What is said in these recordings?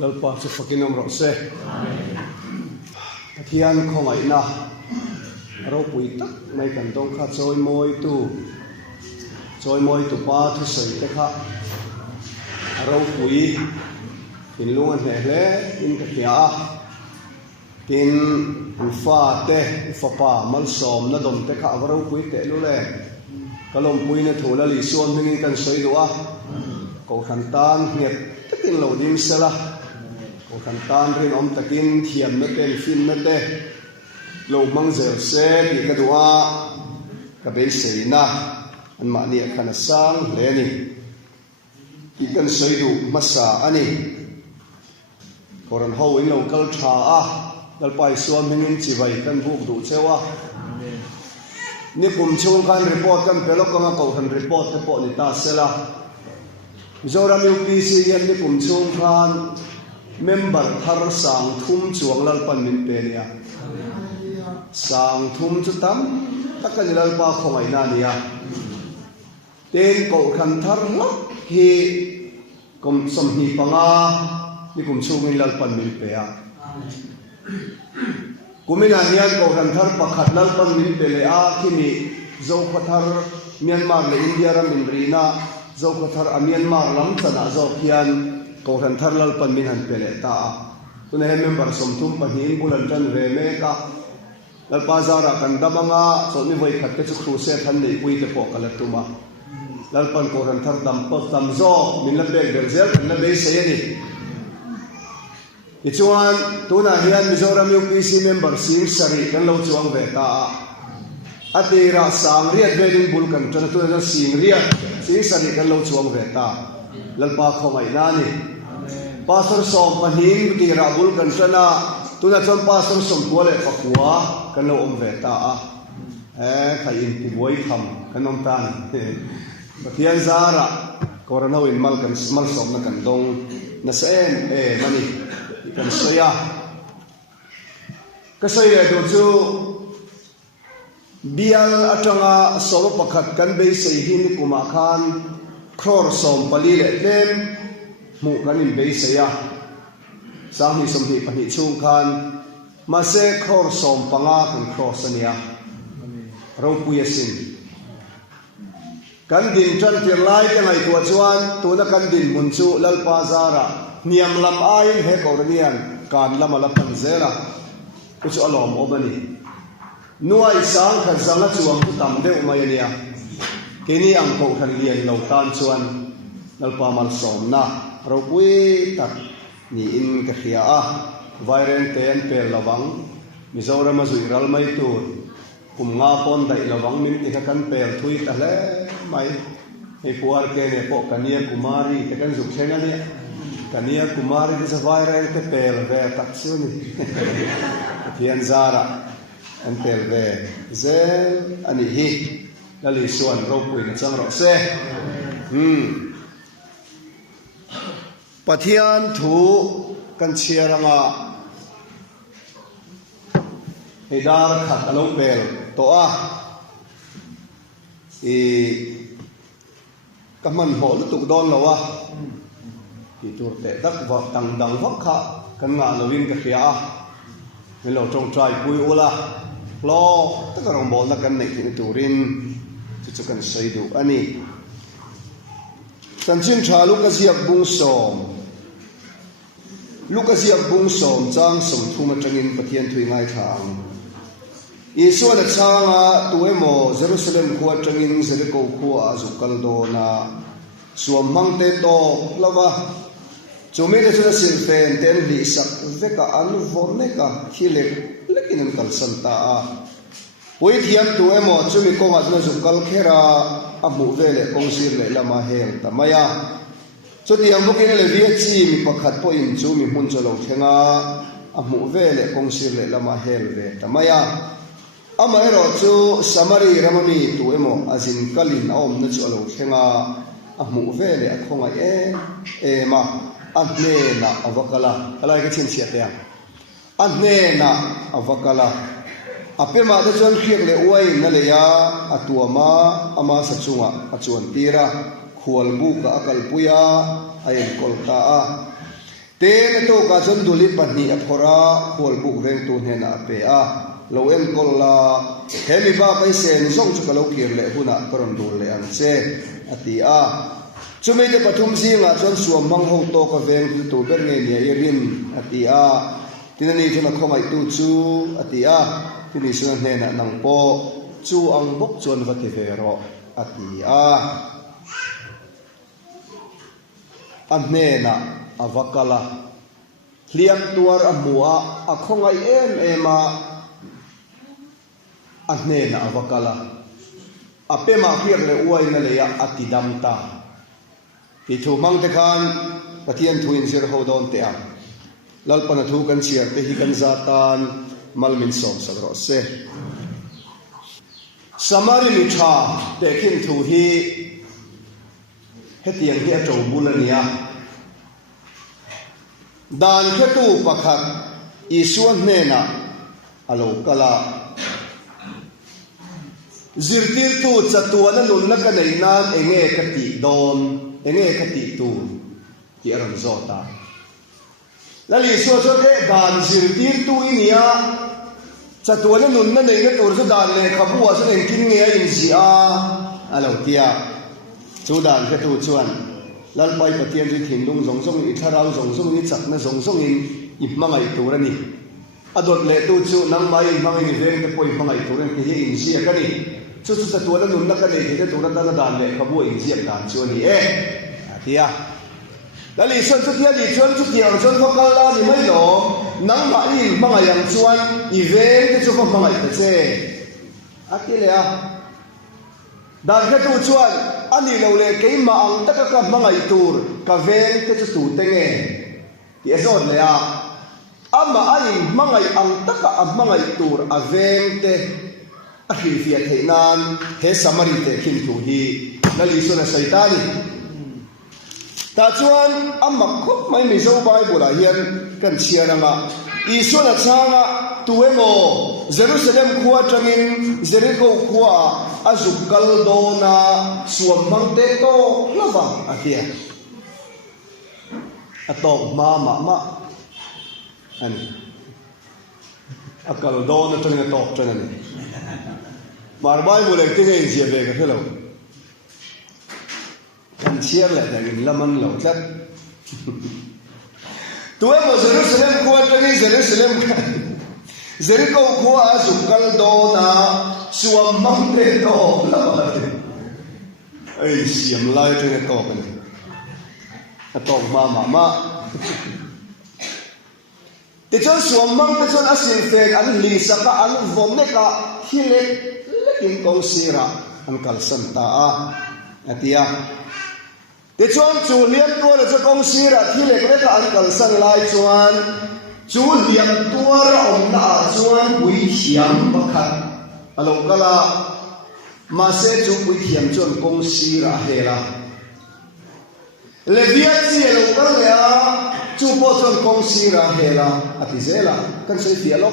lalpa chu fakinom ro se pathian khongai na ro pui tak mai kan dong kha choi moi tu pa thu sei te kha ro pui in lungan he hle in ka tia tin an fa te fa pa mal som na dom te kha ro pui te lu le kalom pui na thola li suan mingin kan sei do a ko khan tan het takin lo dim sela ko khan tan rin om takin thiam na te fin na te lo mang zel se ti ka duwa ka be sei na an ma ni khana sang le ni ki kan sei du masa ani koran ho in lo kal tha a dal pai suam mingin chi vai kan buk du chewa ni kum chung kan report kan pelo ka ko kan report te po ni ta sela Mizoram UPC yan ni kum chung kan member thar sang thum chuang lal pan min pe nia sang thum chu tam takan lal pa khongai na nia ten ko kan thar lok hi kom som hi panga ni kum chung in lal pan min pe a kumina hian ko kan thar pakhat lal pan min pe le a khini zo khathar Myanmar le India ram in rina zo khathar Myanmar lam chana zo khian ko kan thar lal pan min han pe le ta tuna he member som thum pahin bulan tan ve me ka lal pa zara kan damanga so ni voi khat te chu khu se than nei pui te po kala tuma lal pan ko kan thar dam po tam zo min la bek der zel kan la be se ni ichuan tuna hian Mizoram UPC member sing sari kan lo chuang ve ta atira sang riat veding bul kan tana tuna sing riat sing sari kan lo chuang ve ta lalpa khomai na ni pastor som pahin tira bul kan tana tuna chon pastor som kuale pakwa kan lo om ve ta khai in ti boi tham kan om tan pathian zara korano in mal kan mal som na kan dong na sen mani kan soya kasaya do chu bial atanga soba pakhat kan be sei hin kuma khan khor som pali le tlem mu kan in be seya sami som hi pani chung khan ma se khor som panga kan cross ania ro puyasin kan din tran tir lai ka ngai tu chuan tu na kan din mun chu lalpa zara niam lam ain he kornian kan lam ala pan zera ku chu alom obani nuai sang khan zanga chuang tu tam de umai nia kini ang ko khan lian lo tan chuan lalpa mal som na ro pui tak ni in ka khia a viren ten pel lawang Mizoram azui ral mai tur kum nga pon dai lawang min ti kan pel thui ta le mai e puar ke ne po kania kumari te kan zuk chena ni kania kumari is a viren te pel ve tak chu ni thian zara an pel ve ze ani hi lali suan ro pui na chang ro se pathian thu kan chiaranga edar khat alo pel to a kaman ho lu tuk don lawa ti tur te dak wa tang dang vak kha kan nga lovin ka khia a melo tong trai pui ola lo ta rong bol na kan nei ti turin chu kan sei du ani kan chin tha lu ka ziak bung som lu ka ziak bung som chang som thuma tangin pathian thui ngai thang Isu na changa tuemo Jerusalem khuwa tangin Jericho khuwa azukal do na suam mangte to lava chumi de chuna silfen ten li sak veka anu vorne ka khile lekin an kal santa a poi thiam tuemo chumi ko ma na zukal khera amu vele kongsir le lama hel tamaya choti ambukin le via chi mi pakhat po in chumi mun cholo thenga amu vele kongsir le lama hel ve tamaya amaro chu samari ramami tuemo azin kalin om na chu alo thenga amu vele akhonga ma anne na avakala alai ka chin sia te anne na avakala apema da chon khiek le uai na le ya atuama ama sachunga achuan tira khual bu ka akal puya ai kolta a te na to ka chon duli pani aphora hol buk veng tu hena pe a lo en kol la hemi ba pai sen song chu ka lo kir le huna koron dul le an che ati a chumi de pathum zinga chon suam mang ho to ka veng tu ber nge ni irin ati a tinani chona khomai tu chu ati a tini suan hena nang po chu ang bok chon va ti vero ati a anena avakala liam tuar amua akhongai ema anena avakala apema phiar le uai na le ya atidamta pi thu mang te khan pathian thuin sir ho don te a lalpana thu kan chiar te hi kan zatan malmin som sagro se samari mi tha te khin thu hi hetiang hi ato bulania dan khetu pakhat isuan nena alo kala zirtir tu chatuana nunna ka neinan enge kati don enge kati tu ki aram zota lali so so de dan zirtir tu inia chatuana nunna neina tur so dan le khabua so en kin nge in zia alo tia chu dan khetu chuan lal pai pathian ri thindung zong zong I tharau zong zong I chakna zong zong in ipmangai turani adot le tu chu nang mai mangai ni veng te poi mangai turan ke hi in sia kani chu chu tuana nun na kani ke turan da dan le khabu in sia dan chu ni atia dali son chu tia ni chon chu tia chon ko kala ni mai lo nang ma in mangai yang chuan I veng te chu ko mangai te che atile a dan ke tu chuan ani lo le ke ma ang taka ka mangai tur ka veng te chu tu te nge ki azon le a ama ai mangai ang taka a mangai tur a veng te a hi fia theinan he samari te khin thu hi lali suna saitani ta chuan amma khop mai mi zo bible a hian kan chiaranga isuna changa tuemo Jerusalem khuwa tangin Jericho khuwa azukal dona suamang te to lova atia atok ma ani akal dona tangin tok tanani marbai bole tinge sia be ka hello kan chiar la dagin laman lo tat tuemo Jerusalem khuwa tangin Jerusalem Jericho khuwa azukal dona suamang te to lova ai siam lai te to kan atok ma te chon suamang te chon asil fe an li saka an vomne ka hile lekin kong sira an kalsan ta a atia te chon chu liam to le kong sira hile ka an kalsan lai chuan chu liam tuar om na chuan pui hiam pakhat alo kala ma se chu pui hiam chon kong sira hela levia chi alo kala chu po chon kong sira hela atizela kan sei fialo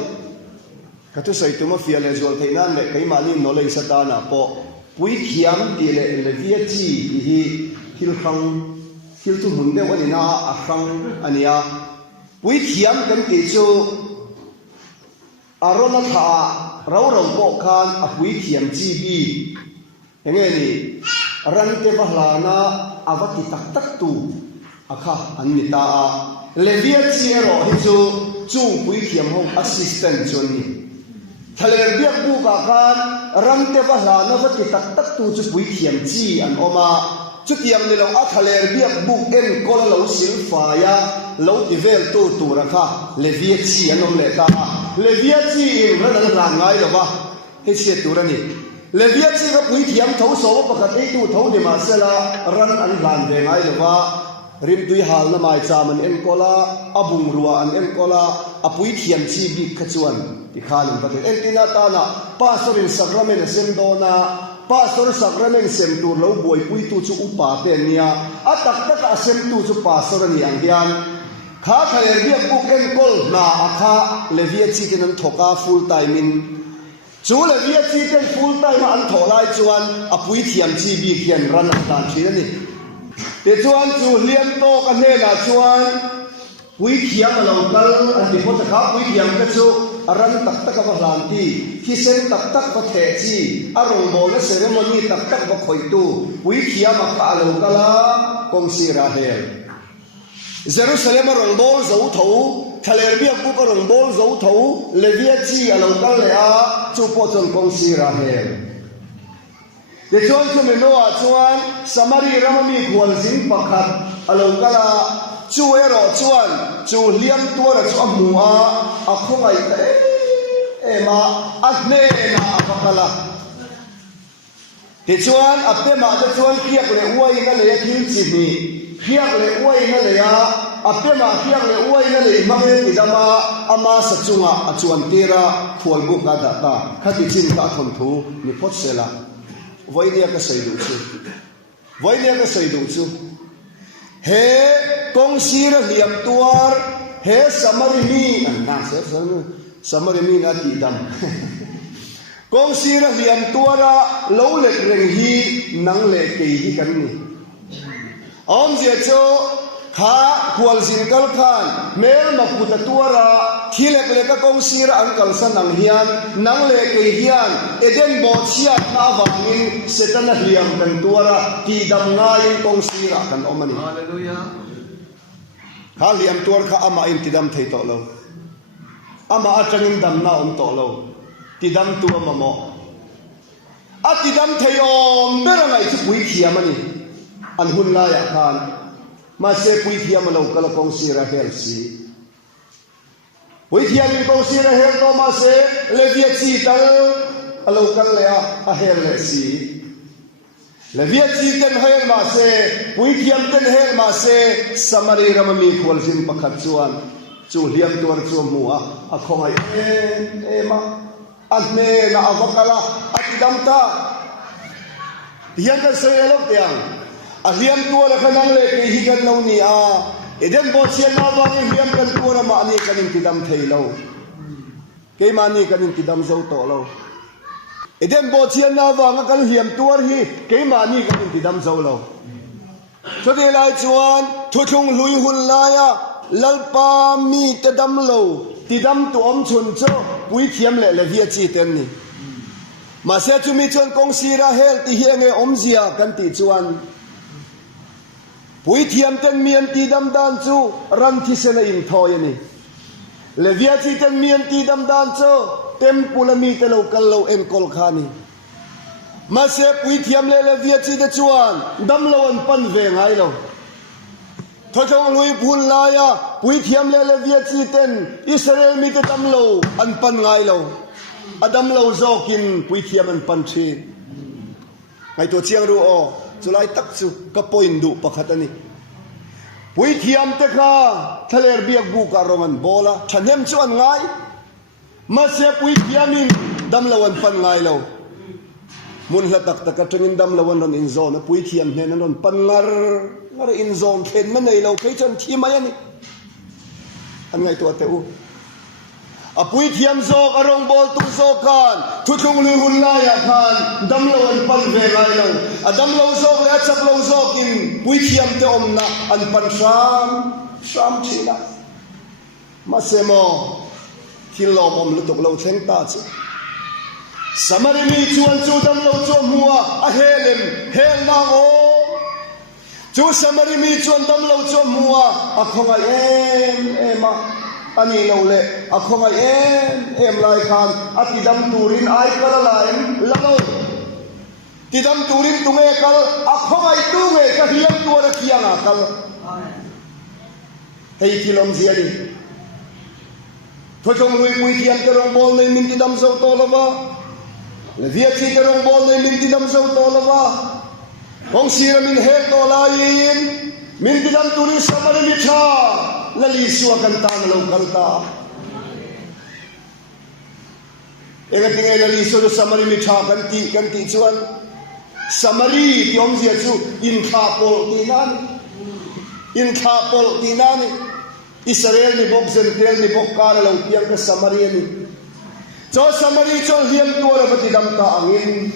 ka tu sei tuma fiale zol theinan le kai mali no le satana po pui hiam ti le levia chi hi hil khang hil tu munde wani na a khang ania pui hiam kan ti chu arona tha rau po khan a pui hiam chi bi enge ni ran te bahlana avati tak tu akha anita levia chi ero hi chu pui hiam ho assistant choni thaler biak bu ka khan ran te bahlana vati tak tu chu pui hiam chi an oma chu tiam ni lo a thaler biak bu en kol lo sil fa ya lo divel tu rakha levia chi anom le ta levia chi ran ngai lo ba he se turani levia chi ka pui thiam tho so pakhat ei tu tho de ma sela ran an lan ve ngai lo ba rim tui hal na mai chaman en kola abung ruwa an en kola apui thiam chi bi khachuan ti khan ba en tina ta na pastorin sacrament sem dona pastor sacrament sem tur lo boi pui tu chu upa te nia atak tak asem tu chu pastor ni ang hian kha khair biak buk en kol na akha levia chi ken thoka full time in chu levia chi ken full time an tholai chuan apui thiam chi bi khian ran an tan thi ani te chuan chu liam to ka hne na chuan pui khiam a lo kal an ti pho ta kha pui khiam ka chu aran tak tak ka hlan ti khi sen tak tak ka the chi arong bol na ceremony tak tak ba khoi tu pui khiam a ka lo kala kong sira hel Jerusalem rong bol zo tho thaler biak bu ka rong bol zo tho levia chi a lo kal le a chu po chon kong sira hel de chon chu me no a chuan samari ramami khwal sin pakhat a lo kala chu ero chuan chu liam tua ra chu amua a khongai ta ema asne na apakala te chuan ape ma de chuan khiak le uai na le thil chi ni khiak le uai na le ya ape ma khiak le uai na le mange ti dama ama sa chunga a chuan tera phol bu ka da ta khati chin ka thon thu ni pot sela voidia ka sei du chu he kong sira liam tuar he samari mi an na se samari mi na ti dam kong sira liam tuara lo le reng hi nang le ke hi kan ni om je cho kha khwal sin kal khan mel ma puta tuara thilek le ka kong sira an kal san nang hian nang le ke hian eden bo chia na wangin setana liam kan tuara ti dam ngai kong sira kan omani hallelujah kha liam tuar kha ama in ti dam thei to lo ama atangin dam na om to lo ti dam tu ama mo a ti dam thei om bera ngai chu pui khiam ani an hun la ya khan ma se pui khiam lo kala kong sira hel si pui khiam ni kong sira hel to ma se levia chi tal alo kal le a hel le si levia chi ten hel ma se pui khiam ten hel ma se samari ramami khwal sin pakhat chuan chu liam tuar chu muwa a khongai ema asne na avakala atidam ta hian ka se lo tiang a liam tuar khanang le ke hi kan lo ni a eden bo chian na wa ni liam kan tuar ma ni kan tidam thei lo ke ma ni kan tidam zo to lo eden bo chian na wa nga kan liam tuar hi ke ma ni kan tidam zo lo so de lai chuan thu thung lui hun la ya lalpa mi te dam lo ti dam tu om chun cho pui thiam le le via chi ten ni ma se chu mi chon kong sira hel ti hiange om zia kan ti chuan pui thiam ten mian ti dam dan chu ran thi se na in thoi ni le via chi ten mian ti dam dan cho tempula mi te lo kal lo en kol khani ma se pui thiam le via chi de chuan dam lo an pan ve ngai lo thôi trong lui phun la ya pui thiam le via chi ten Israel mi te dam lo an pan ngai lo adam lo zokin pui thiam an pan chi ngai to chiang ru o chulai tak chu ka point du pakhat ani pui thiam te kha thaler biak bu ka rongan bola thanem chu an ngai ma se pui thiamin dam lo an pan ngai lo mun hla tak tak atangin dam lo an in zone pui thiam hnen an pan ngar ngar in zone khen ma nei lo kai chan thi mai ani an ngai to te u a pui thiam zo arong bol tu zo kan thu thung lu hun la ya khan dam lo an pan ve ngai lo a dam lo zo le chap lo zo kin pui thiam te om na an pan sham china ma se mo thil lo om lu tok lo theng ta chu samari mi chuan chu dam lo chu muwa a helem hel na o chu samari mi chuan dam lo chu muwa a khonga ema ani lo le a khonga em lai khan a ti dam turin ai kala lai lamo ti dam turin tunge kal a khonga tu nge ka hiam tu ra kianga kal hei kilom ziani thôi trong người quý thiam cái rong bol này mình đi đâm sâu to lắm là việc gì cái rong bol này mình đi đâm sâu to lắm không xí là mình hết to lại mình đi đâm tu đi sao mà đi cha là lý xua cần ta lâu cần ta em cái tiếng là lý xua là sao mà đi cha cần ti chuan samari thì ông gì chú in khapol ti nan Israel ni bok Zentel ni bok kala lo piang ka Samaria ni cho Samari cho hiam tu ra pati dam ta angin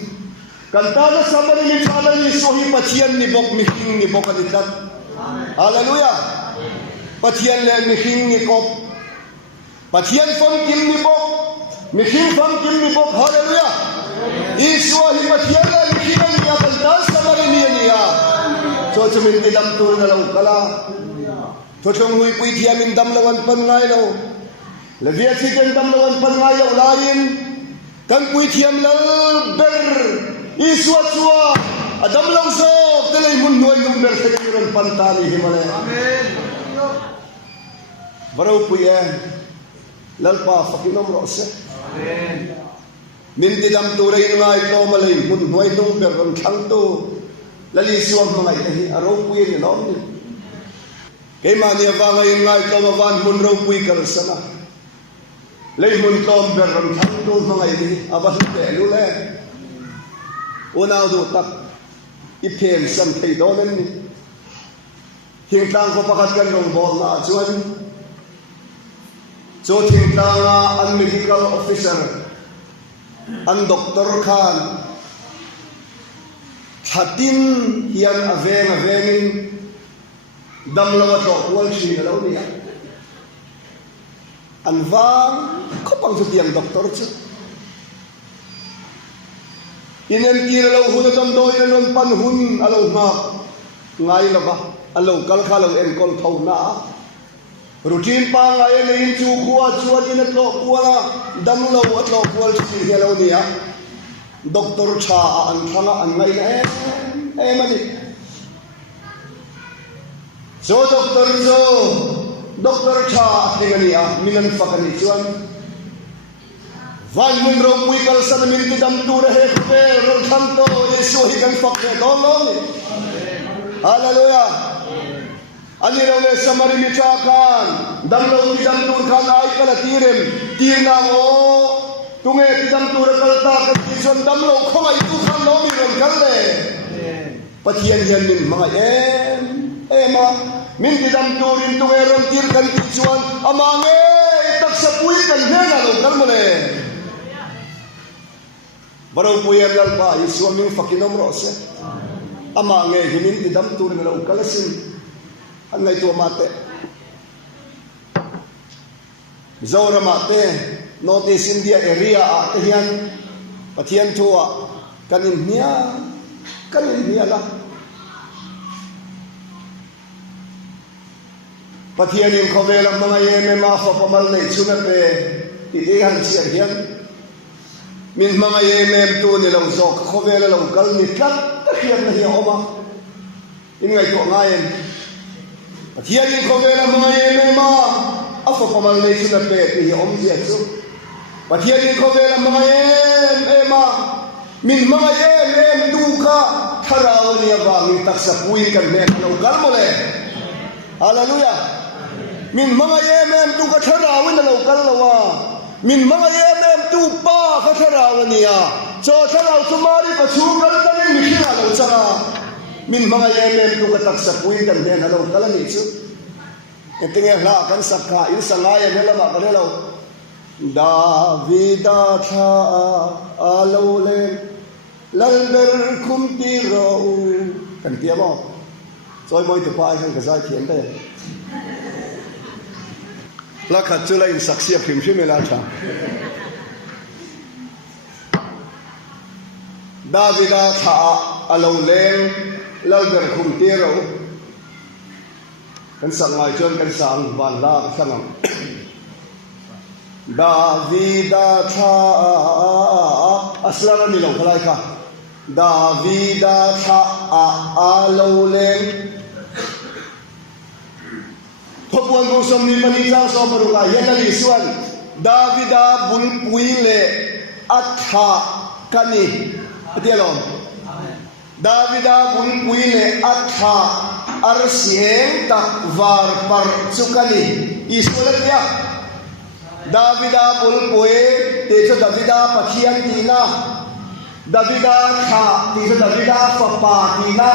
kan ta na Samari ni chala ni so hi pachian ni bok mihing ni bok aditat hallelujah pathian le mi khing ni kop pathian fam kim ni bok mi khing fam kim ni bok hallelujah Iswa hi pathian le mi khing ni ya kan tas samari ni ya so chumin ti dam tur na lo kala to chong hui pui thiam in dam lawan pan ngai lo le via chi ken dam lawan pan ngai lo lain kan pui thiam lal ber Iswa chua adam long so tele mun noi num ber te ron pan ta ni himale amen varau pui lalpa fakinom rose amen min ti dam tu rei ngai to malai mun noi num ber ron thang tu lali suam mangai hi aro pui ni nom ni ke ma ni va ngai to ma van mun ro pui kal sana lei mun tom ber ron thang tu mangai hi abas te lu le Unau du tak ipem sam thei donen ni thing tlang ko pakhat kan rong bol na chuan cho thing tlang an medical officer an doctor khan thatin hian avengin dam lawa to kwal chi lo ni an wang ko pang chu tiang doctor chu inen kira lo hun dam do inen non pan hun alo ma ngai la ba alo kal kha lo en kol thau na routine pa ngai ne in chu khuwa chuan in tlo kuala dam lo atlo kual chi hello nia doctor cha an thanga an ngai e mani so doctor cha thengania minan fakani chuan Van mun ro pui kal san min ti dam tu re he ro tham to Yesu hi kan fak he don long hallelujah ani ro le samari mi cha kan dam lo ti dam tu khan ai kala tirem tir na o tunge ti dam tu re kal ta ka ti chon dam lo khoi tu khan lo mi ron kal le pathian hian min ma ema min ti dam tu rin tunge ron tir kan ti chuan amange tak sa pui kan he na lo kal mo le Barau puya lalpa Yesu aming fakinom rose ama nge himin ti dam tur ngalo kalasin an ngai to mate zora mate notice India area a hian pathian thua kanin nia la pathian in khovela mga yeme ma fa pamal nei chuna pe ti han chiar hian min mga yemem tu ni long sok khovela long kal ni tlat ta khiam na hi oma in ngai to ngayen pathian in khovela mga yemem ma afa pamal nei chuna pe hi om dia chu pathian in khovela mga yem ma min mga yemem tu ka tharaw ni awangi taksa pui kan me long kal mole hallelujah min mga yemem tu ka tharaw ni long kal lawa min mga yemem tu pa ka tharaw niya so tharaw sumari ka sugal tani mi khina lo changa min mga yemem tu ka taksa pui kan me na lo kal ni chu etinge la kan sakha in sangaya ne la ka lo Davida tha alo le lalber kum ti ro kan tia mo soi moi tu pa kan ka za thian te la khat chu la in saksi phim phim la tha Davida tha alo le lalber kum ti ro kan sang ngai chon kan sang van la sangam Davida tha aslara ni lo khalai kha Davida tha alo le Phapuan ko som ni mani cha so maru ka yana li suan Davida bul pui le atha kani atialom Davida bul pui le atha arsieng tak var par chukani isulat ya Davida bulpoe teso Davida pathian tina Davida kha teso Davida papa tina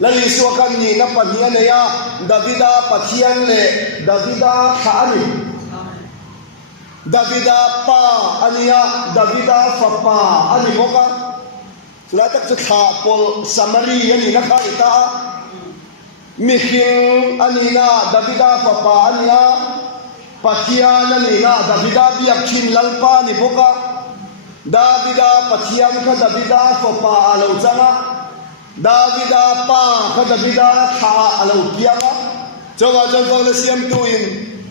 lali suakan ni na panian ya Davida pathian le Davida kha ani Davida pa ania Davida papa ani moka sulatak kha pol samari ani na kha ita Miking anina Davida papa ania Patian anina Davida biak chin lalpa ni boka Davida Patian ka Davida papa alo changa Davida pa ka Davida tha alo pianga chawa jangkang le siam tuin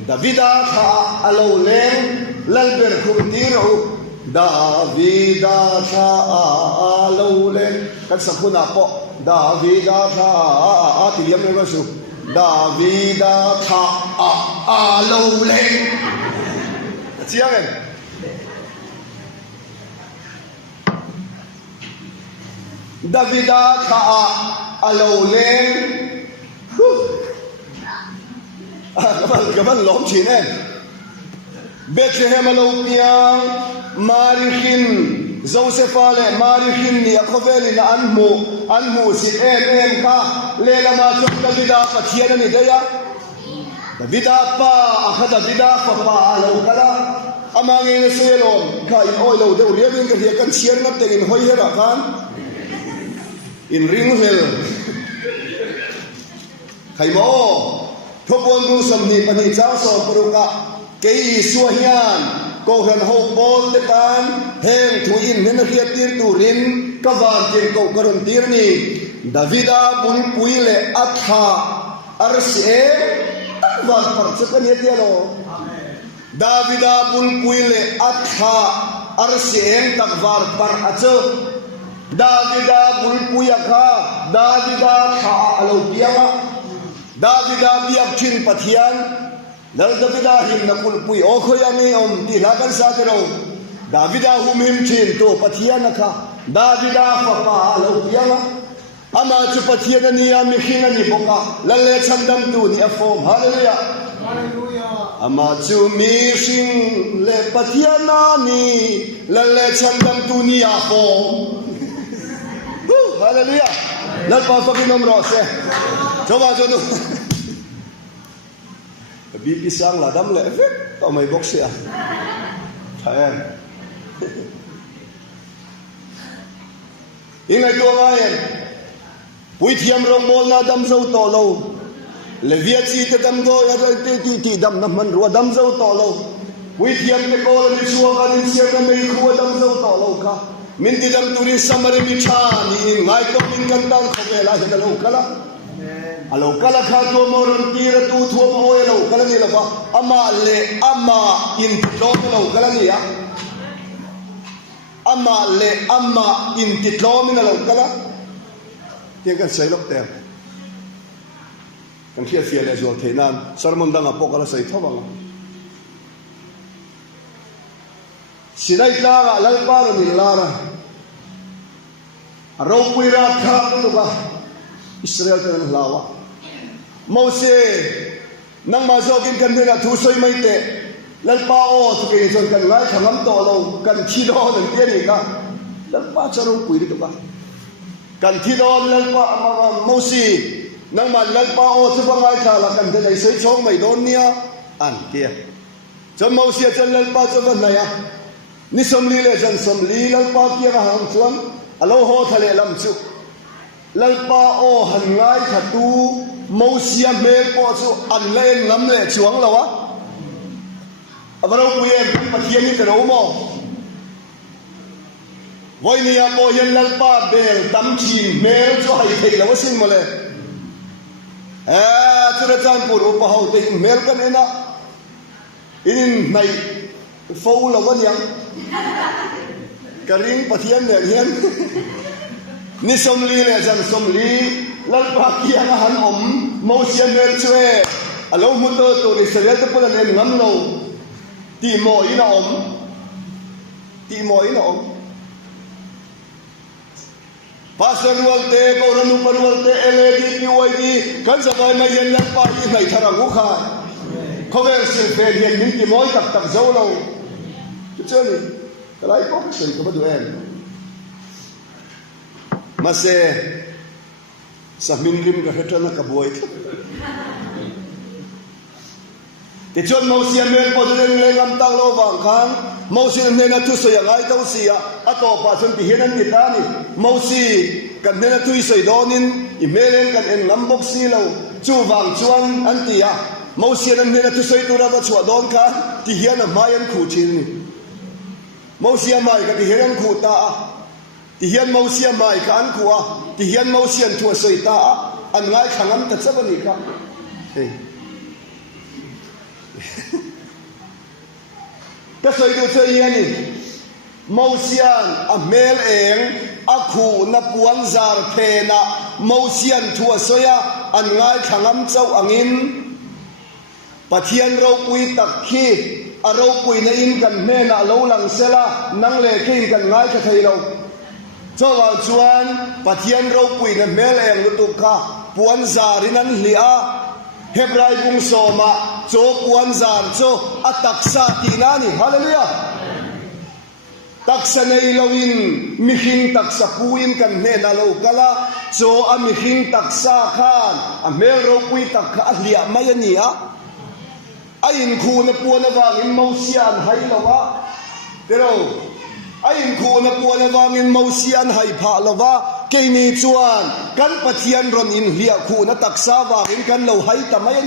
Davida tha alo leng lalber khum tiro Davida tha alo leng kan sakuna po Davida tha tiliam le basu Davida tha alo leng chiang em Davida tha alo leng kaman lom chin em Bethlehem alo piang Marihin Joseph ale Marihin ni akoveli na anmu si em ka lela ma chok Davida pathian ni daya Davida pa akha Davida pa alo kala amangi na selon ka in oilo de riabin ka kan share na tengin hoi hera kan in ring hel khai mo thobon du som ni pani cha so pruka kei suahian cô huyền hậu bol de kan heng thu in hen riat tir turin kawan tin ko karon tir ni Davida bun puile atha arse takwan par chakan yetialo Davida bun puile atha arse takwar par acho Davida bun puyakha Davida tha alo pianga Davida biak chin pathian Dal Davida him na kulpui o khoyangi om ti lakan sa kero Davida hum him chin to pathian ka Davida papa lo pianga ama chu pathian ni ya mikhina ni boka lalle chandam tu ni afom hallelujah hallelujah ama chu mi sing le pathian ni lalle chandam tu ni afom hallelujah lal pa pakinom rose coba jono bị sang là đâm lệ vết tao mày bốc xịa phải em in ngày tua ngay em bùi thiêm rong bol na đâm dâu to lâu lệ việt chi cái đâm đôi ở đây ti đâm nằm mình rùa đâm dâu to lâu bùi thiêm cái cô là đi xua cái đi xia cái mấy khu đâm dâu to lâu cả mình ti đâm tu đi samari mi cha ni ngay công mình cần tăng không về lại cái lâu cả lá alo kala kha to moron tira tu thua mo elo kala ni la ama le ama in tlo lo kala ni ya ama le ama in tlo min lo kala tiang kan sai lok te kan khia fia le zo theinan sarmon danga pokala sai thawanga sinai tla lalpa ro ni lara ro puira kha tu ba Israel tan lawa Mose nang mazokin kan na thu soi mai te lalpa o tu ke jon kan lai khangam to lo kan thi do den te ni ka lalpa charo pui ri to ka kan thi do lalpa Mose nang ma lalpa o tu ba ngai tha la kan de nei sei chong mai don nia an kia jon Mose jon lalpa cho ban na ya ni somli le jon somli lalpa kia ka hang chuan alo ho thale lam chu lalpa o han ngai khatu Moses mel po chu an len ngam le chuang lawa avaro puyen pathian ni kero mo voinia po yen lalpa bel tam chi mel chu hai thei lawa sing mole chura chan pur pa hau te mel kan ena in nai fo lawa nyang karing pathian ne hian ni somli le jan somli lalpa kia nga han om Moses mel chwe alo muto to ni Israel te pula nen ngam lo ti mo ina om pastor walte ko ranu par walte eledi piwidi kan sabai ma yen lalpa i nai tharang kha khover sil fe yen min ti moi tak tak zo lo chani kalai ko sei ko du en Mase sa min rim ka hetana ka boy te chon Moses mel po den le ngam tang lo wang khan Moses ne na tu so ya ngai tau sia ato pa chon ti henan ti tani Moses kan ne na tu so donin i melen kan en ngam bok si lo chu wang chuan an tia mo sian an mena tu sei tu ra ba chua don kha ti hian a mai an khu thil ni mo sia mai ka ti hian an khu ta ti hian mo sia mai ka an khu a ti hian mo sian thua sei ta an ngai khangam ta chabani ka ta sei tu sei hian ni mo sian a mel eng a khu na puan zar phe na mo sian thua soya an ngai khangam chau angin pathian ro pui tak khi a ro pui na in kan me na lo lang sela nang le kin kan ngai ka thei lo chawa chuan pathian ro pui na mel eng lu tu kha puan zarin an hlia hebrai bung soma cho puan zar cho ataksa tinani hallelujah taksa nei loin mi hing taksa puin kan me na lo kala cho a mi hing taksa khan a mel ro pui tak kha hlia mai ania ain khu na puan awangin mo sian hai lawa pero ain khu na puan awangin mo sian hai pha lawa ke ni chuan kan pathian ron in hlia khu na taksa wangin kan lo hai tamai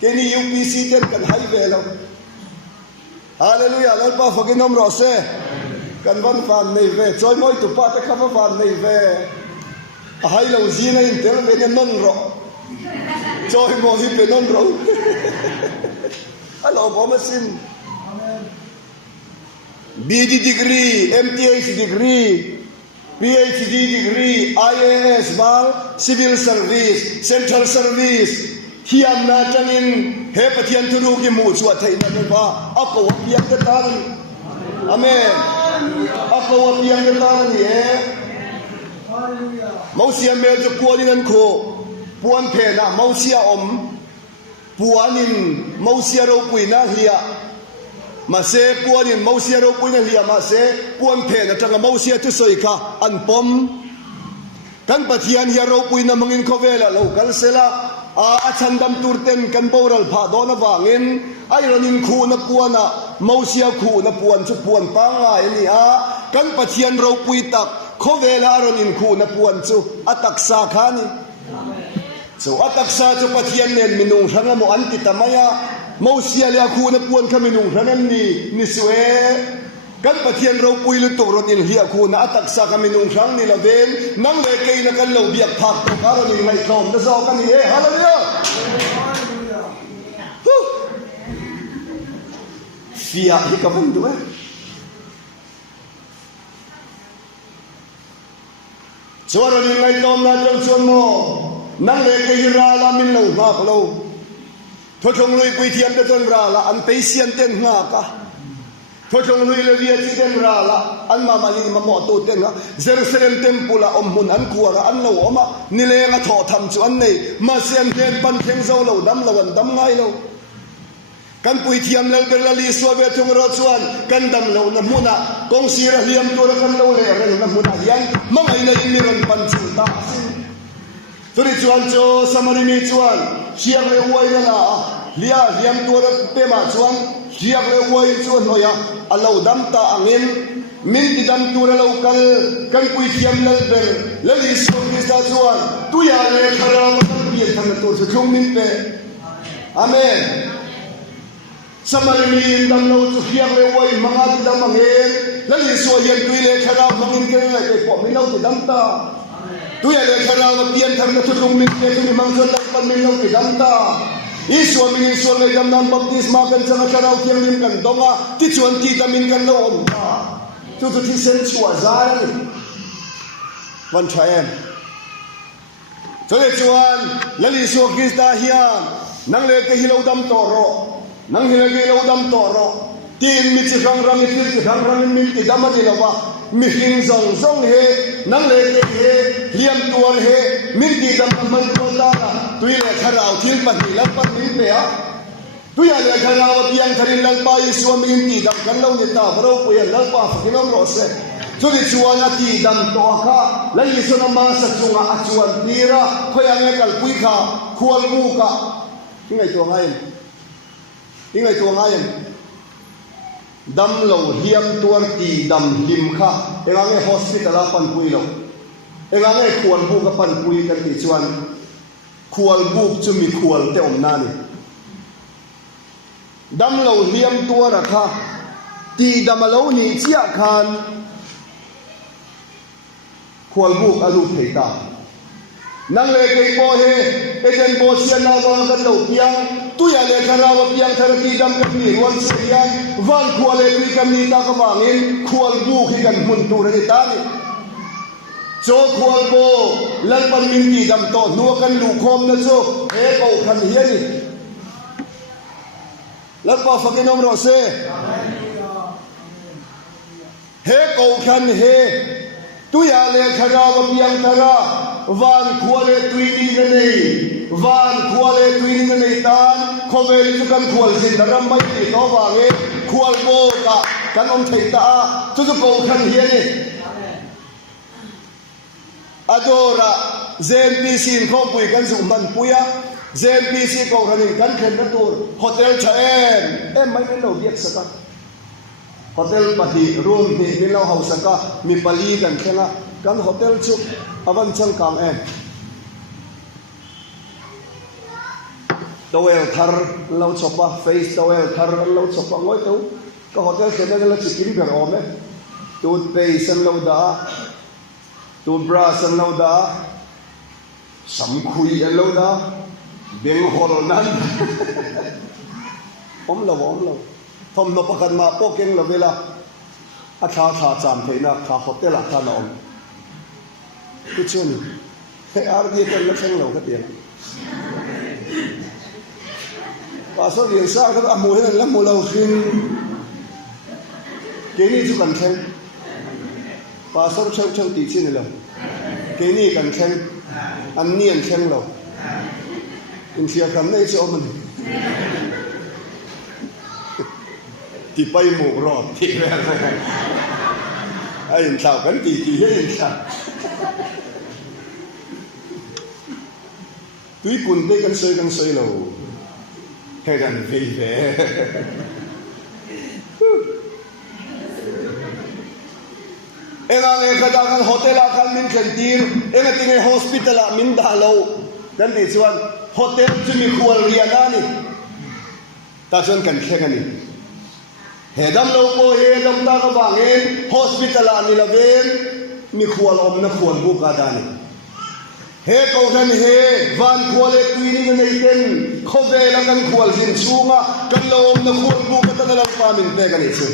ke ni UPC ten kan hai ve lo hallelujah lal pa fogin om ro se kan van fan nei ve choi moi tu pa ta kha van nei ve a hai lo zina in tel ve ne non ro choi mo hi pe non ro hello bomasin BD degree MTH degree PhD degree IAS mal civil service central service hiam na tangin he pathian thuru ki mu chu thai na ba apo pian ta tan amen apo pian ta tan ni e mausia me ju kuanin an kho puan phe na mausia om puanin mausia ro pui na hia ma se puanin mausia ro pui na hia ma se puan phe na tanga mausia tu soi kha an pom kan pathian hia ro pui na mangin khovela lo kal sela a chandam turten kan boral pha do na wangin ai ronin khu na puana mausia khu na puan chu puan pa nga ni a kan pathian ro pui tak khovela ronin khu na puan chu ataksa khani so ataksa chu pathian nen minung thanga mo anti tamaya mausia le khu na puan kha minung thangan ni suwe kan pathian ro pui lu to ron in hia khu na ataksa ka minung thang ni laven nang le ke na kan lo biak phak to ka ron ngai thom da zo kan hi hallelujah fia hi ka van du chora ni ngai thom na chon chon mo nang le ke hi ra la min lo nga ko lo tho thong lui pui thiam da chon ra la an pe sian ten nga ka tho thong lui le via chi ten ra la an ma ma ni ma mo to ten nga Jerusalem temple om mun an kuara an lo oma ni le nga tho tham chu an nei ma sian ten pan theng zo lo dam lawan dam ngai lo kan pui thiam lal ber la li so be thong ro chuan kan dam lo na muna kong sira liam to ra kan lo le re na muna hian mangai na ni ron pan chu ta turi chuan cho samari mi chuan hiam le wai na la lia hiam to ra pe ma chuan hiam le wai chuan noya alo dam ta angin min ti dam tu ra lo kal kan pui thiam lal ber la li so mi sta chuan tu ya le khara ma kan pi thang to chu thung min pe amen samari mi dam lo chu hiam le wai manga ti dam angin la li so yen tu le khara mangin ke le ke po mi lo ti dam ta tu ya le khara ma pian thang na chu thung min pe tu mang chon la pan min lo ti dam ta Iswa min iswa le jam nan baptisma kan chana karau kiang lim kan donga ti chuan ti tamin kan lo om ta tu tu ti sen chua zar ni wan thaem to le chuan lali so krista hiam nang le ke hilo dam to ro nang hilo ke hilo dam to ro tin mi chi rang rang ti chi rang rang mi ti dam ni lo ba mi hing zong zong he nang le ke he liam tuan he min ti dam man ko ta tu le kharau thil pa ni la pa ni pe a tu ya le kharau pian tharin lang pa isu min ti dam kan lo ni ta bro pu ya lang pa finom ro se tu ni chuan a ti dam to kha la isu na ma sa chunga a chuan tira khoya nge kal pui kha khual mu ka ingai to ngai dam lo hiam tuar ti dam lim kha engange hospital a pan pui lo engange khuan bu ka pan pui kan ti chuan khual buk chu mi khual te om na ni dam lo hiam tua ra kha ti dam lo ni chia khan khual buk alu thei ta nang le ke po he egen bo sian na ba kan lo piang tu ya le khara wa piang thar ti dam kan ni wan se yan van khual le ti kan ni ta ka wangin khual buk hi kan mun tu re ta ni cho khual bo lan pan min ti dam to nu kan lu khom na cho he ko khan hi ni lan pa fakin om ro se he ko khan he tu ya le khara wa piang thara van khuale tuini na nei van khuale tuini na nei tan khowel chu kan khual jin ram mai ti to wange khual bo ka kan om thei ta chu chu ko khan hi ni adora ZNPC kho pui kan zu man puya ZNPC ko khanin kan khen na tur hotel chaen em mai lo biak saka hotel pati room ni lo house saka mi pali kan khenga kan hotel chu avan chang kang em towel thar lo chopa face towel thar lo chopa ngoi tu ka hotel se na la chikin ber ome toothpaste an lo da toothbrush an lo da samkhui an lo da beng hol nan om lo thom no pakan ma poking lo vela a tha cham theina kha hotel a kha na om cái chuyện này cái áo đi cần nó xanh lầu cái tiền và số tiền sao các bạn mua lắm mua lầu xin cái này chú cần xanh và số trong tỷ xin này lầu cái này cần xanh ăn niên xanh lầu mình chia cầm đây cho mình thì bay mù rọt thì về anh sao vẫn tỷ hết anh sao tuy quân đây căn sơi lầu hay đàn về em nghe cái đó kan hotel kan min khen tir em tin cái hospital min đã lâu kan đi chuan hotel chu mi khual riana ni ta chuan kan khen ani he dam lo ko he dam ta ka bangin hospital ani la ven mi khual om na khual bu ka da ni he ko than he van khuale tuini na nei ten khove la kan khual jin chunga kan lo om na khual bu ka ta la pa min pe kan ni chu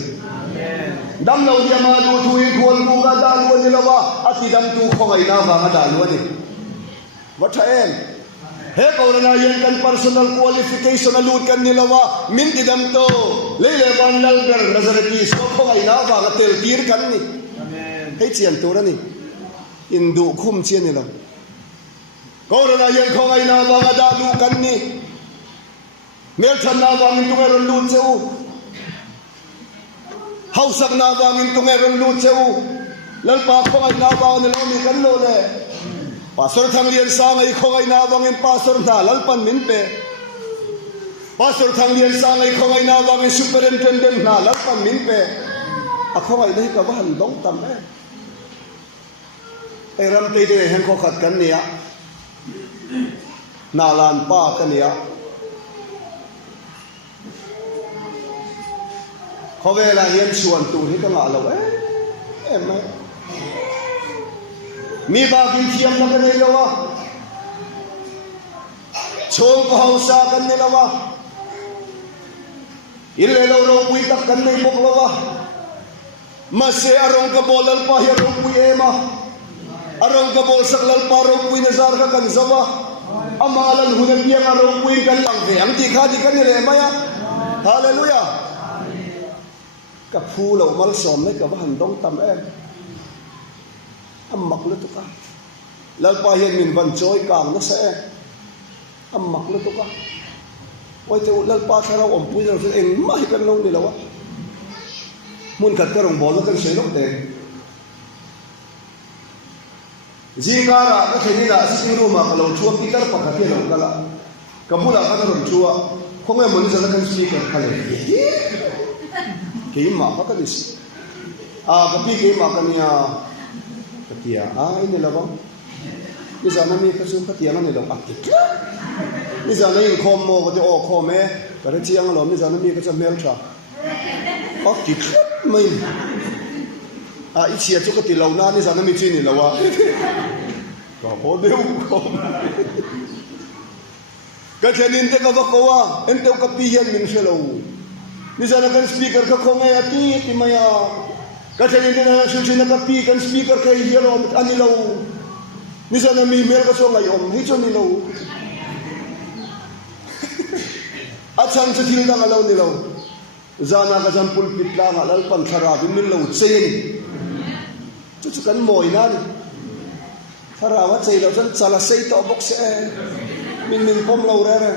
dam lo dia ma du thu khual bu ka da lu ni la wa ati dam tu khongai na ba ma da lu ni wa tha em he ko na yen kan personal qualification alut kan ni la wa min ti dam to le le ban lal ber nazarati so khongai na ba ka tel tir kan ni amen he chian tu ra ni in du khum chian ni la Corona yen khongai na ba da lu kan ni mel than na ba min tu ron lu cheu hausak na ba min tu ron lu cheu lal pa khongai na ba ni lo mi kan lo le pastor thang lian sa ngai khongai na ba ngin pastor na lal pan min pe pastor thang lian sa ngai khongai na ba ngin superintendent na lal pan min pe a khongai dei ka ba han dong tam e ram te de hen kho khat kan nia na lan pa kan nia kho ve la hian chuan tu hi ka nga lo em mai mi ba kin thiam na kan nei lo wa chong ko hausa kan nei lo wa ille lo ro pui tak kan nei bok lo wa ma se arong ka bolal pa hi ro pui ema arong ka bol sak lal pa ro pui na zar ka kan zawa amalan hunan biang arong pui kan lang ve ang ti kha di kan le maya hallelujah ka phu lo mal som mai ka ba han dong tam em mak lu tu ka lal pa hian min van choi kang na se mak lu tu ka oi te lal pa thara om pui lo eng mai kan lo ni lo wa mun kat ka rong bol kan sei lo te zikara ka theni la siru ma ka lo thuak itar pa ka te lo kala kabula ka ron chua khongai mun zala kan speaker khale ke ma pa ka dis ka pi ke ma ka nia kia ini lah bang ni za na mi ka chu khatiang ani lo akit ni za na in khom mo ko te o khom e ka re chiang lo ni za na mi ka cha mel tha akit mai a ichia chu ka ti lo na ni za na mi chi ni lo wa ka ho deu khom ka thenin te ka ko wa en te ka pi hian min shelo ni za na kan speaker ka khom e ati ti maya ka thenin te na chu na ka pi kan speaker ka hielo ani lo ni za na mi mer ka so ngai om hi chu ni lo a chang chu thil dang lo ni lo zana ka jam pulpit la nga lal pan thara bin min lo chen chu kan moi na ni thara wa chei lo chan chala sei to box e min pom lo re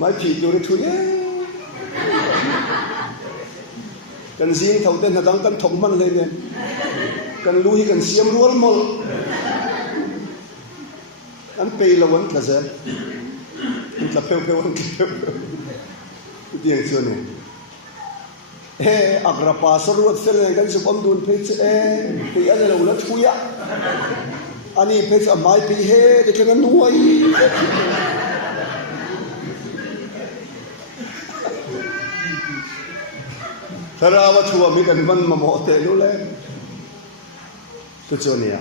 mai phi tu ri thu ye kan zing thau ten hadang kan thong man le ne kan lu hi kan siam rual mol an pe lo wan tla ze tla peu an peu tiang chu ne agra pa saruat fel kan su pom dun pe che pe an lo la thu ya ani pe a mai pe he de kan nuai tharawa thua mi kan man ma mo te lu le tu chonia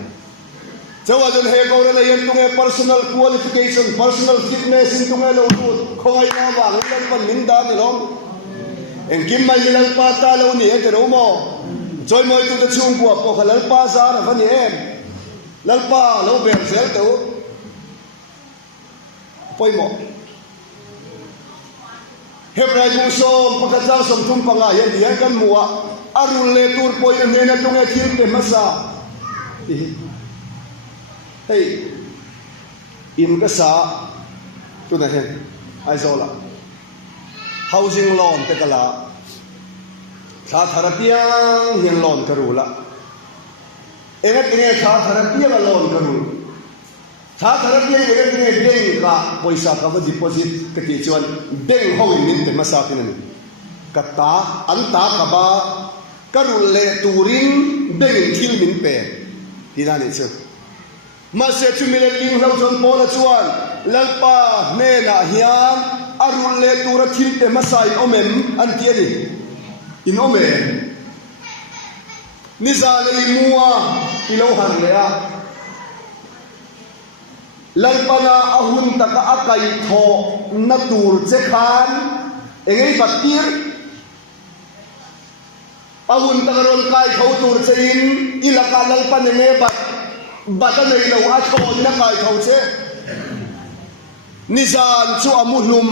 chawa jon he ko le yen tunge personal qualification personal fitness in tunge lo lu khoi na wa ngal pan min da ni rom en kim mai lal pa ta lo ni e te ro mo choi moi tu te chung bua ko khalal pa za ra van em lal pa lo ber sel tu poi mo Hebrai bung som pakatang som tum panga yan diyan kan muwa arul le tur poi ne na tunge thil te masa hey in ka sa tu na hen ai zola housing loan te kala tha tharapiang hian loan karula enga tinge tha tharapiang loan karu tha tharapiang enga tinge bank ka poisa ka deposit ka ti chuan bank ho in te masa tin ni kata anta ka ba karul le turin bank thil min pe tinani chu mase chu mile ling lo jon pola chuan lalpa ne na hian arul le tura thil te masai omem an tiani in ome niza le muwa ilo han le a lalpana ahun taka akai tho na tur che khan engei batir ahun taka ron kai tho tur che in ilaka lalpan ne bata nei lo a thon na kai tho che nizan chu amuhlum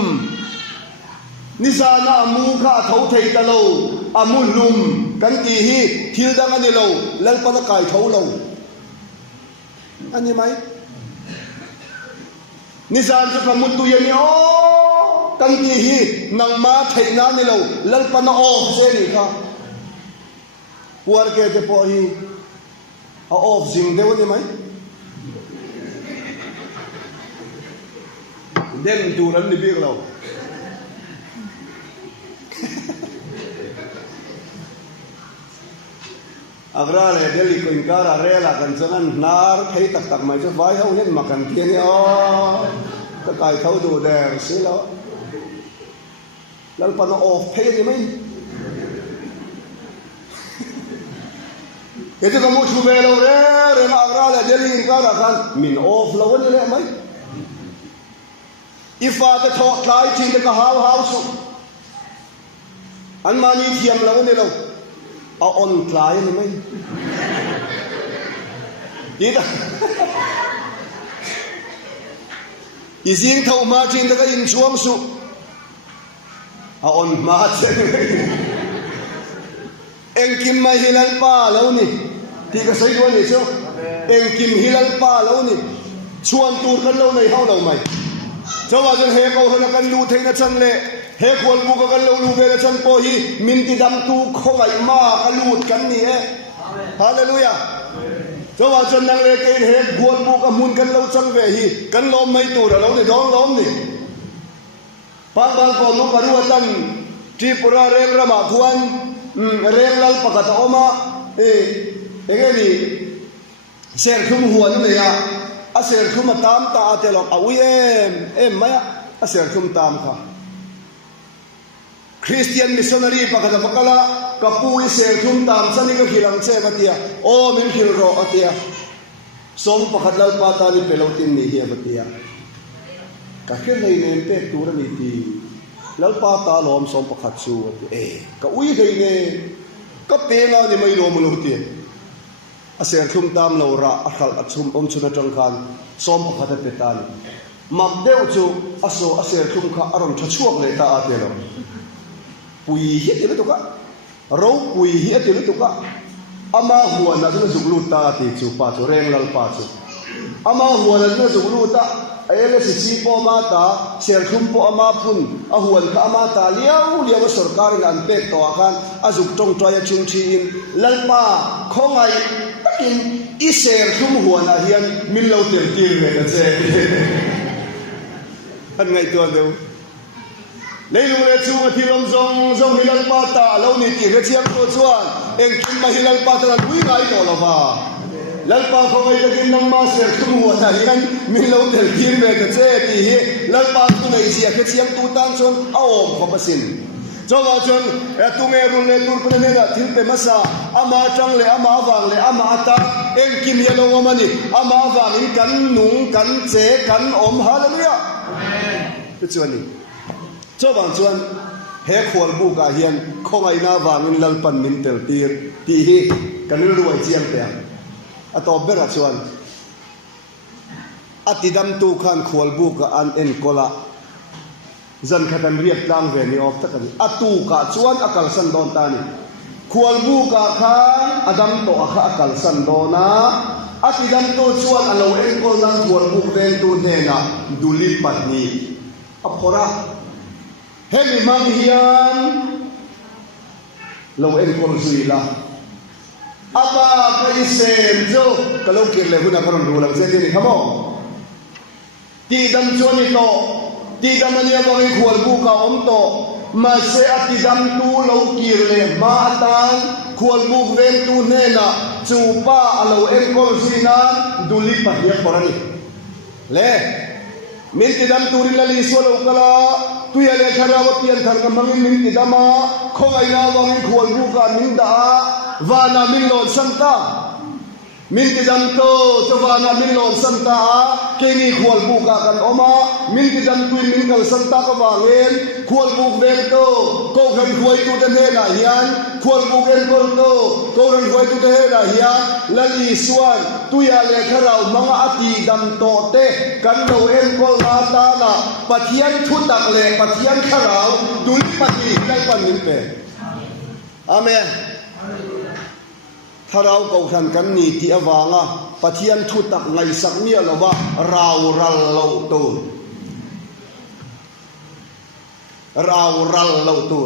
nizana amu kha tho thei ta lo amuhlum kan ti hi thil dang ani lo lalpa na kai tho lo ani mai nizan chu kamutu yani o kan ti hi nang ma thei na ni lo lalpa na off se ni kha puar ke te po hi a off jing de ni mai den duran ni bir lo agra le deli ko inkara rela kan chanan nar thei tak tak mai chu vai ho hen makan tie ni o ka kai thau du de si lo lal pa no off thei ni mai ke tu ka mu chu ve lo re agra le deli inkara kan min off lo ni le mai ifa te thok tlai thi te ka hau su an mani thiam lo ni lo a on tlai ni mai ida izing thau ma thin te ka in chuang su a on ma che eng kim mai hilal pa lo ni ti ka sai do ni chu eng kim hilal pa lo ni chuan tur kan lo nei hau lo mai chawa jon he ko hona kan lu theina chan le he khol bu ka kan lo lu ve la chan po hi min ti dam tu khongai ma ka lut kan ni e hallelujah chawa jon nang le ke he khol bu ka mun kan lo chang ve hi kan lom mai tu ra lo ni dong lom ni pang bang ko lu paru atan tripura reng rama thuan reng lal pakata oma e ege ni ser khum huan ne ya a ser khum tam ta te lo a ui em maya a ser khum tam kha Christian missionary pakada pakala kapui ser khum tam sani ka khilang che batia o min khil ro atia som pakhat lal pa ta ni pelotin ni hi batia ka khen nei ne pe tu ra ni ti lal pa ta lom som pakhat chu ka ui hei ne ka pe nga ni mai lo mu lo ti a ser khum tam lo ra a khal a chum chuna tang khan som pakhat pe ta ni mak deu chu aso a ser khum kha aron tha chuak le ta ate lo pui hi te to ka ro pui hi te to ka ama huwa na na zuglu ta ti chu pa chu reng lal pa chu ama huwa na na zuglu ta ayele si po ma ta ser khum po ama phun a huwan ka ama ta liao sarkar an pe to khan azuk tong toya chung thi in lalpa khongai takin i ser khum huwan a hian min lo ter tir ve ta che an ngai to do lấy luôn lấy chung thì lòng dòng hilal pa ta lâu ni ti cái chiang to chuan em kim ma hilal pa ta lui ngai to lo ba lal pa không ai takin nang ma ser khum huwa ta hian min lo ter tir ve ta che ti hi lal pa tu nei sia cái chiang tu tan chon a om kho pasin cho ga chon tu nge run le tur pe ne na thil pe masa ama chang le ama wang le ama ata em kim ye lo ngomani ama wang in kan nung kan che kan om hallelujah amen tu chuan ni cho bằng chuan he khol bu ka hian khongai na wangin lalpan min tel tir ti hi kanil ruai chiang te a to bera chuan atidam tu khan khol bu ka an en kola zan khatan riat lang ve ni of takan atu ka chuan akal san don ta ni khol bu ka khan adam to akha akal san dona atidam tu chuan alo en kol lang khol bu ven tu ne na duli patni apora hemi mang hian lo en kol zui la apa kai sem jo kalau kir le huna karon rulang se ni khamo ti dam choni to ti dam ani abang khwal bu ka om to ma se ati dam tu lo kir le ma tan khwal bu ven tu ne na chu pa alo en kol zui na duli pa hian porani le min ti dam turin la li so lo kala tu ya le khara wa tian thar ka mangin min ti dama khongai na wang khwal bu ka min da wa na min lon santa min ti dam to wa na min lon santa ke ni khwal bu ka kan oma min ti dam tu min kal santa ka wangen khwal bu ve to ko khan khoi tu ta ne na hian khwal bu gen kol to ko khan khoi tu ta he na hian la li suan tu ya le khara manga ati dam to te kan lo en kol na ta na pathian thu tak le pathian kharau dul pati kai pan min pe amen tharau ko khan kan ni ti awanga pathian thu tak ngai sak mi alowa rau ral lo tu rau ral lo tu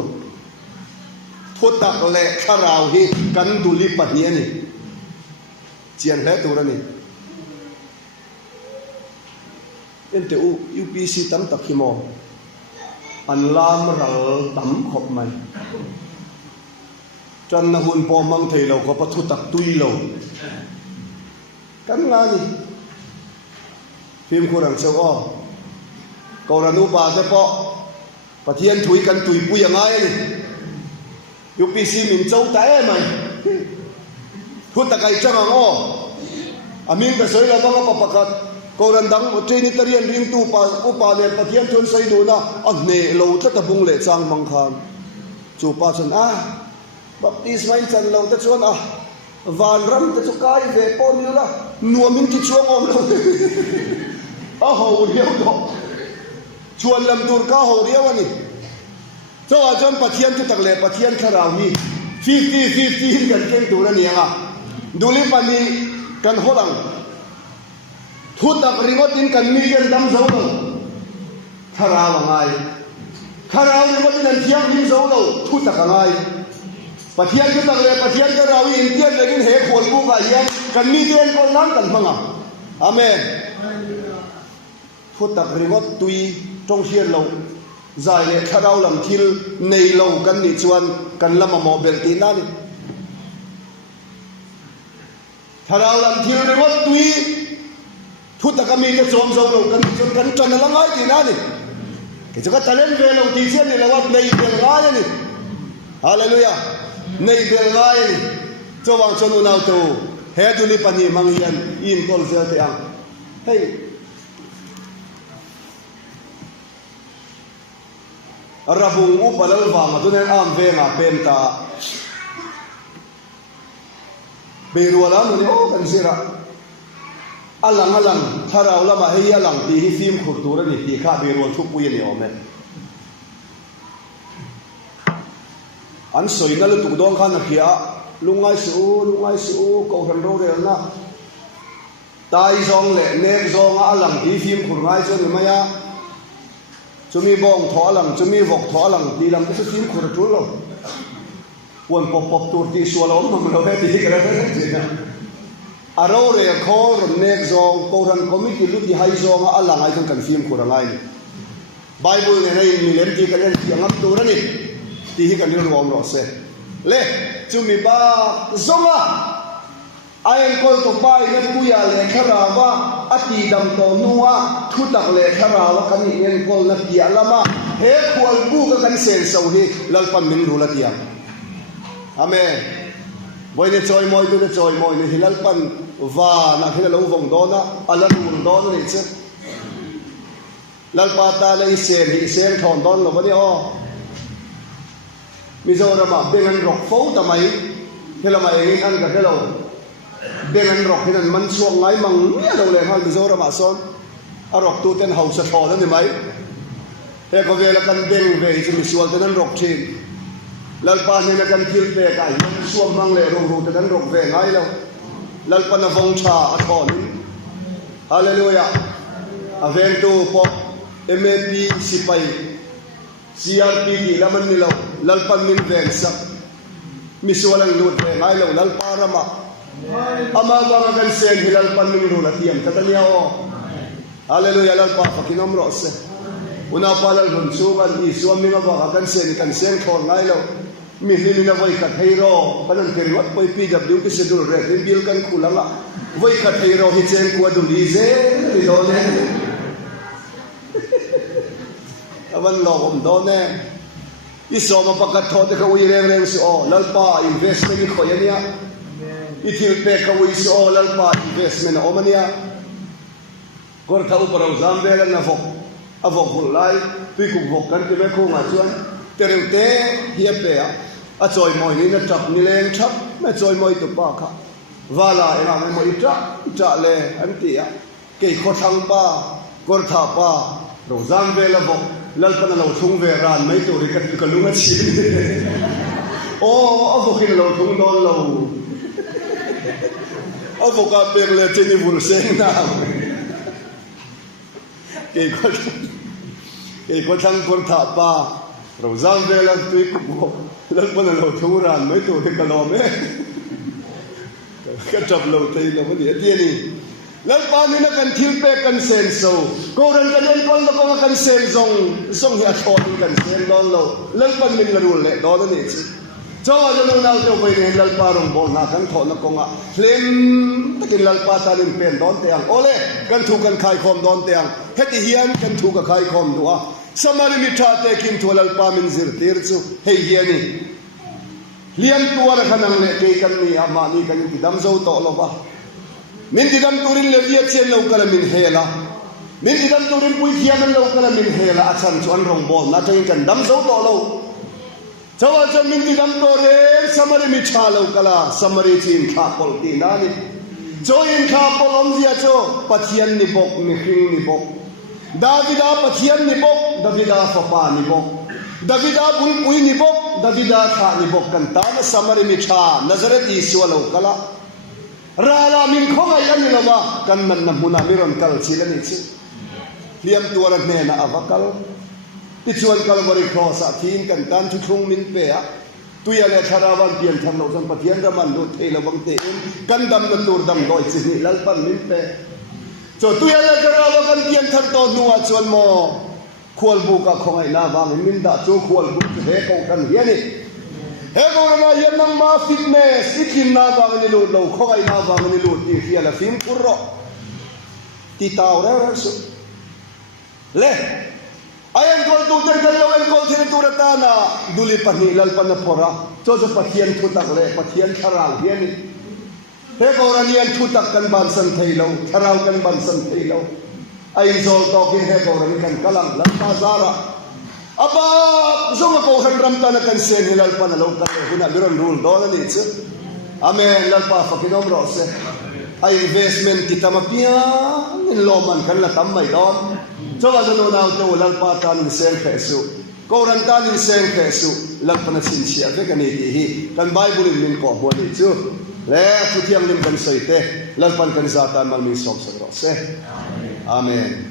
thu tak le kharau hi kan duli pati ani chian le tu ra ni NTU UPC tam tak himo an lam ral tam khop mai chan na hun po mang thei lo ko pathu tak tui lo kan nga ni phim khurang chau o ko ranu pa te po pathian thui kan tui pu yang ai ni UPC min chau ta e mai thu takai chang o amin ka soi la bang pa pakat ko ran dang trinitarian ring tu pa upa le pathian thun sai do na an ne lo ta ta bung le chang mang khan chu pa chan a baptism in chan lo ta chuan a van ram ta chu kai ve po ni la nuamin ki chuang om lo a ho riau do chuan lam tur ka ho riau ani cho a jon pathian tu tak le pathian kharau hi 50-50 kan ken tu ra ni anga duli pani kan holang thu tak ringot in kan mi gen dam zo lo kharau ngai kharau ringot in an thiang him zo lo thu tak ngai pathian tu tak le pathian ka rawi in tian legin he khol bu ka hian kan mi ten ko nan kan manga amen thu tak ringot tui tong hian lo zai le kharau lam thil nei lo kan ni chuan kan lama mo bel ti na ni thằng làm thiêu để mất tuy phút ta kami cái xóm dâu đầu cần trần là ngay thì nè cái chỗ cái talent về lâu thì xem này là what này về ngay này hallelujah này về ngay này cho bằng cho nào tu hết tu li pani mang hiền in call giờ thế ang hey rabung upalal va ma tu nên am về ngà penta beruala nó ô kan sira alang tharau lama hei alang ti hi phim khurtura ni ti kha berual thu pui ni ome an soina lu tu dong khan na khia lungai su ko ran ro re na tai zong le nek zong alang ti phim khur ngai cho ni maya chumi bong tho alang chumi vok tho alang ti lam cái phim khur tu lo quân pop tur ti sual om mam lo he ti kra na aro re kho ron nek zong ko ran committee lu ti hai zong alang ai kan film khur ngai ni bible ne nei mi lem ti kan ti angam tu ra ni ti hi kan ri rom ro se le chumi ba zonga ai ko to pai ne ku ya le khara wa ati dam to nuwa thu tak le khara wa kan ni en ko na ti alama he khwal bu ka kan sel so hi lalpan min ru la ti amen boy ne choi moi tu ne choi moi ne hilal pan va na khila lo vong do na ala lu do na ni che lal pa ta le sen thon don lo ni o mi zo ra ma bengan rok fo ta mai hela mai ni an ka helo bengan rok hinan man suang ngai mang lo le hal mi zo ra ma son a rok tu ten hau sa tho na ni mai he ko ve la kan beng ve chi mi sual ten rok thin lalpa ne na kan thil pe ka hi suam mang le ro te dan rok ve ngai lo lalpa na vong cha a thon hallelujah aven tu po map sipai crp ki laman ni lo lalpa min ven sak mi sualang lut ve ngai lo lalpa rama ama ba kan sen hi lalpa min ru la tiam tatania o hallelujah lalpa fakinom ro se una palal gun sugan i suam mi ba kan sen khon ngai lo mi ni na voi ka thairo panan ke riwat poi pw ke sedul re bil kan khulanga voi ka thairo hi chen ku adu li ze ni do ne awan lo om do ne i so ma pakat tho te ka wi reng si o lalpa investment ni khoyania i thil pe ka wi si o lalpa investment o mania gor thau parau zam ve na vok avok hulai tui ku vok kan ke be ko ma chuan terute hi pe a choi moi ni na chap ni leng chap me choi moi tu pa kha wala ena me moi cha le an ti a ke kho thang pa kor tha pa ro zam ve la bo lal pa na lo thung ve ran mai tu ri ka lu ma chi o a vo ki lo thung don lo a vo ka per le ti ni vul seng na ke kho thang kor tha pa ro zam ve la tu ku lal pa na lo thung ran mai tu ri ka lo me ka chap lo thei lo ma ni ti ni lal pa ni na kan thil pe kan sen so ko ran kan en kon ko kan sen zong ya thon kan sen don lo lal pa min la rul le do na ni chi cho jo no nau to bai ne lal pa rong bo na kan thon na ko nga flem takin lal pa ta rin pen don te ang ole kan thu kan khai khom don te ang heti hian kan thu ka khai khom duwa samari mi tha te kin thu lal pa min zir tir chu hei hiani liam tuar khanang le ke kan ni ama ni kan ti dam zo to lo ba min ti dam turin le dia chen lo kala min hela min ti dam turin pui hiam lo kala min hela achan chuan rong bol na teng kan dam zo to lo chawa chan min ti dam to re samari mi tha lo kala samari chin kha pol ti na ni cho in kha pol om zia cho pathian ni bok mi khring ni bok davida pathian ni bok davida papa ni bok davida bul pui ni bok davida kha ni bok kan ta na samari mi tha nazaret isu lo kala rala min khonga yan ni lawa kan man na huna miron kal chila ni chi liam tuara ne na avakal ti chuan kalvari cross a thin kan tan thu thung min pe a tuya le tharawan pian than lo jang pathian raman lo thei lawang te kan dam na tur dam doi chi ni lalpan min pe cho tuya le tharawa kan pian thar to nuwa chuan mo khwal bu ka khongai na wang min da chu khwal bu he ko kan hiani he ko na yan nang ma fitness ikin na ba ni lut lo kho ai na ba ni lut ti khia la fim kurro ti tau ra so le ayan ko tu ter lo en ko tin tu ta na duli pani lal pan na pora cho pathian thutak le pathian tharang hian ni he ko ra ni an thutak kan ban san theilo tharau kan ban san theilo ai zol to ki he ko ra ni kan kalang lan ta zara aba zonga ko han ram ta na kan sen hilal pan lo ka huna biron rule do na ni chu amen lal pa fa kinom ro se ai investment kita mapia in loman kan la tam mai don cho ga no na to lal pa ta ni sen khesu ko ran ta ni sen khesu lal pan sin sia ve kan ni hi kan bible min ko bo ni chu le thu thiang lim kan soite lal pan kan za ta mal mi som se ro se amen